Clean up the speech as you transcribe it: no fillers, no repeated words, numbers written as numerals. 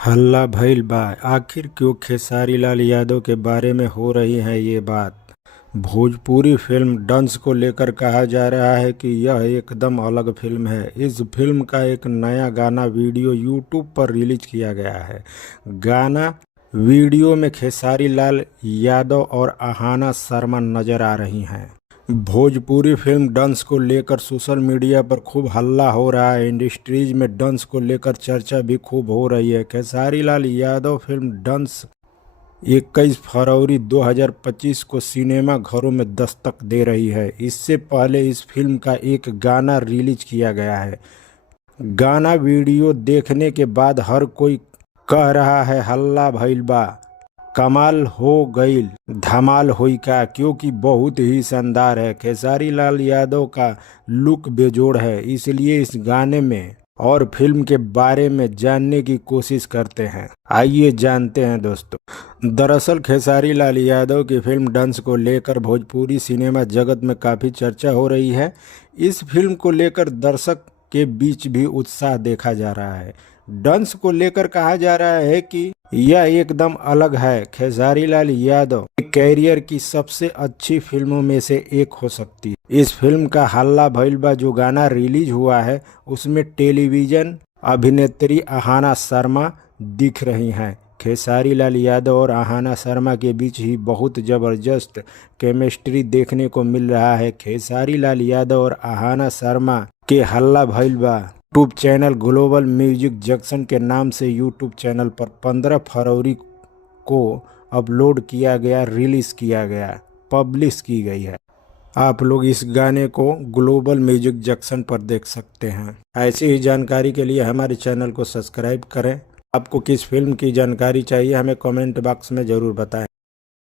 हल्ला भइल बा। आखिर क्यों खेसारी लाल यादव के बारे में हो रही है ये बात। भोजपुरी फिल्म डंस को लेकर कहा जा रहा है कि यह एकदम अलग फिल्म है। इस फिल्म का एक नया गाना वीडियो यूट्यूब पर रिलीज किया गया है। गाना वीडियो में खेसारी लाल यादव और अहाना शर्मा नजर आ रही हैं। भोजपुरी फिल्म डंस को लेकर सोशल मीडिया पर खूब हल्ला हो रहा है। इंडस्ट्रीज में डंस को लेकर चर्चा भी खूब हो रही है। खेसारी लाल यादव फिल्म डंस 21 फरवरी 2025 को सिनेमा घरों में दस्तक दे रही है। इससे पहले इस फिल्म का एक गाना रिलीज किया गया है। गाना वीडियो देखने के बाद हर कोई कह रहा है हल्ला भइल बा, कमाल हो गईल, धमाल होई का, क्योंकि बहुत ही शानदार है। खेसारी लाल यादव का लुक बेजोड़ है, इसलिए इस गाने में और फिल्म के बारे में जानने की कोशिश करते हैं। आइए जानते हैं दोस्तों। दरअसल खेसारी लाल यादव की फिल्म डंस को लेकर भोजपुरी सिनेमा जगत में काफ़ी चर्चा हो रही है। इस फिल्म को लेकर दर्शक के बीच भी उत्साह देखा जा रहा है। डंस को लेकर कहा जा रहा है कि यह एकदम अलग है। खेसारी लाल यादव के कैरियर की सबसे अच्छी फिल्मों में से एक हो सकती है। इस फिल्म का हल्ला भइल बा जो गाना रिलीज हुआ है उसमें टेलीविजन अभिनेत्री अहाना शर्मा दिख रही हैं। खेसारी लाल यादव और अहाना शर्मा के बीच ही बहुत जबरदस्त केमिस्ट्री देखने को मिल रहा है। खेसारी लाल यादव और अहाना शर्मा के हल्ला भइल बा YouTube channel global music junction के नाम से यूट्यूब चैनल पर 15 फरवरी को अपलोड किया गया, रिलीज किया गया, पब्लिश की गई है। आप लोग इस गाने को ग्लोबल म्यूजिक जंक्शन पर देख सकते हैं। ऐसी ही जानकारी के लिए हमारे चैनल को सब्सक्राइब करें। आपको किस फिल्म की जानकारी चाहिए हमें कमेंट बॉक्स में ज़रूर बताएं।